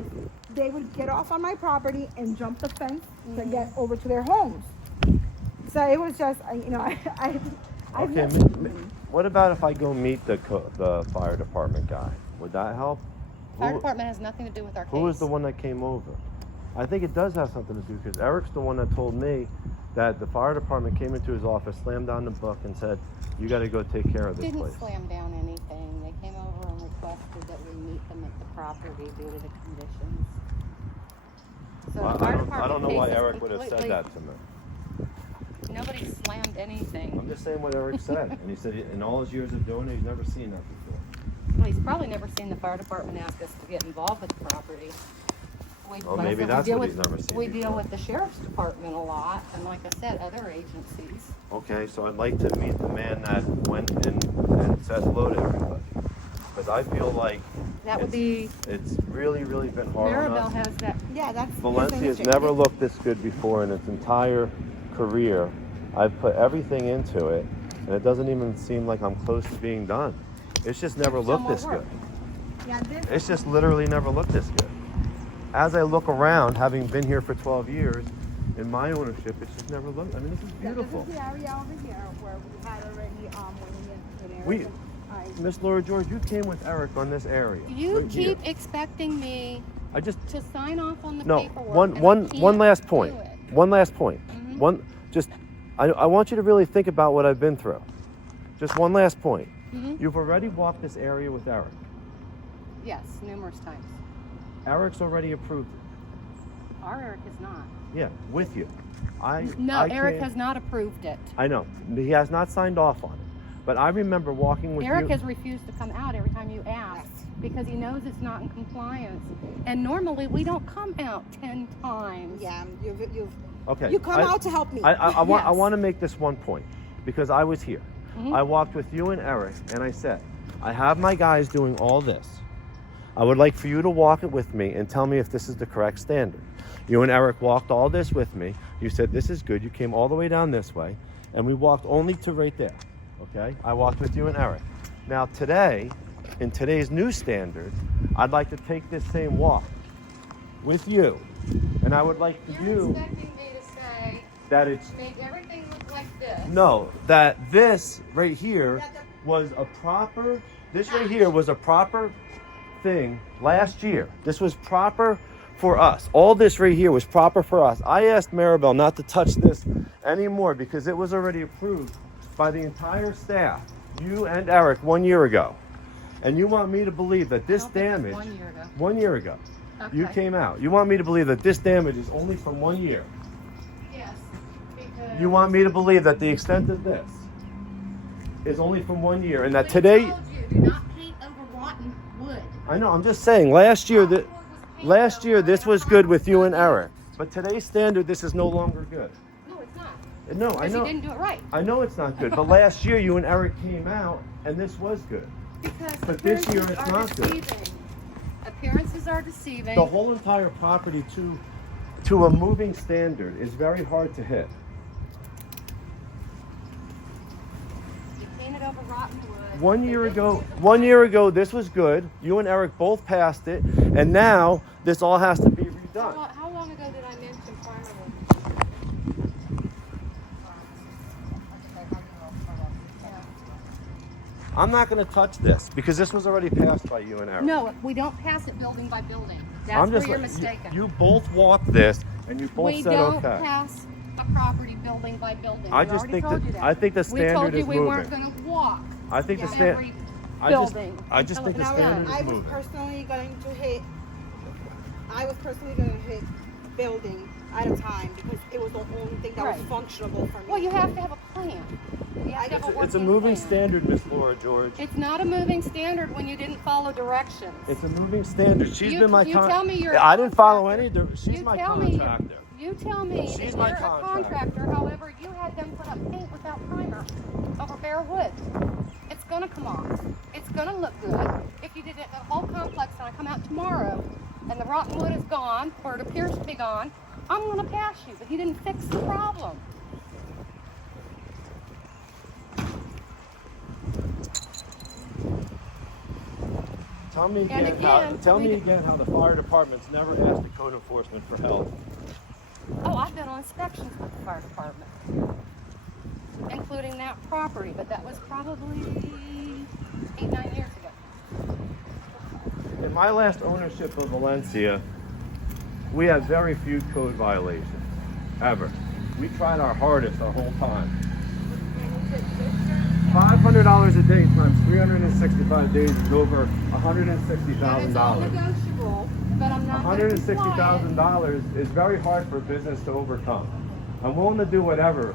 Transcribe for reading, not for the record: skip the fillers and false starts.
like they would get off on my property and jump the fence to get over to their homes. So it was just, I've Okay, never- what about if I go meet the fire department guy? Would that help? Fire department has nothing to do with our case. Who was the one that came over? I think it does have something to do because Eric's the one that told me that the fire department came into his office, slammed down the book, and said, "You got to go take care of this Didn't place." slam down anything. They came over and requested that we meet them at the property due to the conditions. So Well, the fire I department don't know why case is Eric would have said completely- that to me. Nobody slammed anything. I'm just saying what Eric said, and he said in all his years of doing it, he's never seen that before. Well, he's probably never seen the fire department ask us to get involved with the property. Well, like I maybe said, that's deal what he's with- never seen We deal before. with the sheriff's department a lot, and like I said, other agencies. Okay, so I'd like to meet the man that went and said hello to everybody. Because I feel like That would be, it's really, really been hard on Maribel us. has that. yeah, that's. Valencia's never looked this good before in its entire career. I've put everything into it, and it doesn't even seem like I'm close to being done. It's just never Still looked more this work. good. Yeah, this. It's just literally never looked this good. As I look around, having been here for 12 years, in my ownership, it's just never looked. I mean, this is beautiful. This is the area over here where we had already went in We- Miss Laura George, you came with Eric on this area. You right here. keep expecting me I just to sign off on the no. paperwork. One and I one can't one last point. do it. One last point. Mhm. One just. I want you to really think about what I've been through. Just one last point. Mhm. You've already walked this area with Eric. Yes, numerous times. Eric's already approved it. Our Eric is not. Yeah, with you. No, I Eric can't- has not approved it. I know. He has not signed off on it. But I remember walking with Eric you. has refused to come out every time you ask because he knows it's not in compliance. And normally we don't come out 10 times. Yeah, you've Okay. you come out to help me. I Yes. want to make this one point because I was here. Mhm. I walked with you and Eric, and I said, I have my guys doing all this. I would like for you to walk it with me and tell me if this is the correct standard. You and Eric walked all this with me. You said, this is good. You came all the way down this way, and we walked only to right there. Okay? I walked with you and Eric. Now, today, in today's new standard, I'd like to take this same walk with you. And I would like for You're you expecting me to say, that it's make everything look like this. no, that this right here was a proper, this right here was a proper thing last year. This was proper for us. All this right here was proper for us. I asked Maribel not to touch this anymore because it was already approved by the entire staff, you and Eric, 1 year ago. And you want me to believe that this I don't think it was damage, 1 year ago. 1 year ago, you Okay. came out. You want me to believe that this damage is only from 1 year. Yes, because You want me to believe that the extent of this is only from 1 year and that we today, told you, do not paint over rotten wood. I know, I'm just saying, last year, Rotten wood was painted last year over this and was our good with you and house was Eric. But today's standard, this is no longer good. No, it's not. No, I Because you know. didn't do it right. I know it's not good, but last year you and Eric came out and this was good. Because But this year appearances it's are not good. deceiving. Appearances are deceiving. The whole entire property to a moving standard is very hard to hit. You painted over rotten wood. 1 year They ago, didn't do the 1 year ago, this was good. You and Eric both passed it, and now this all has to be redone. How long ago did I mention firewood? I'm not going to touch this because this was already passed by you and Eric. No, we don't pass it building by building. That's I'm where just you're like- mistaken. You both walked this, and you both we said don't okay. pass a property building by building. I We just already think told that- you that. I think the We told standard you is we weren't moving. going to walk. I think the to stand. every I just building think until the it's standard done. I is was moving. personally going to hit. I was personally going to hit building at a time because it was the only thing that Right. was functional for me. Well, you have to have a plan. You have to have a It's a working moving plan. standard, Miss Laura George. It's not a moving standard when you didn't follow directions. It's a moving standard. She's You- been my you tell me you're a I didn't follow contractor. any. She's You my tell me- contractor. You tell me She's that my you're a contractor. contractor, however, you had them put up paint without primer over bare wood. It's gonna come off. It's gonna look good. If you did it the whole complex and I come out tomorrow and the rotten wood is gone, or it appears to be gone, I'm gonna pass you, but he didn't fix the problem. Tell me And again, how, again, tell me we- again how the fire department's never asked the code enforcement for help. Oh, I've been on inspections with the fire department, including that property, but that was probably 8-9 years ago. In my last ownership of Valencia, we had very few code violations, ever. We tried our hardest our whole time. $500 a day times 365 days is over And it's all $160,000. negotiable, but I'm not gonna comply. $160,000 is very hard for business to overcome. I'm willing to do whatever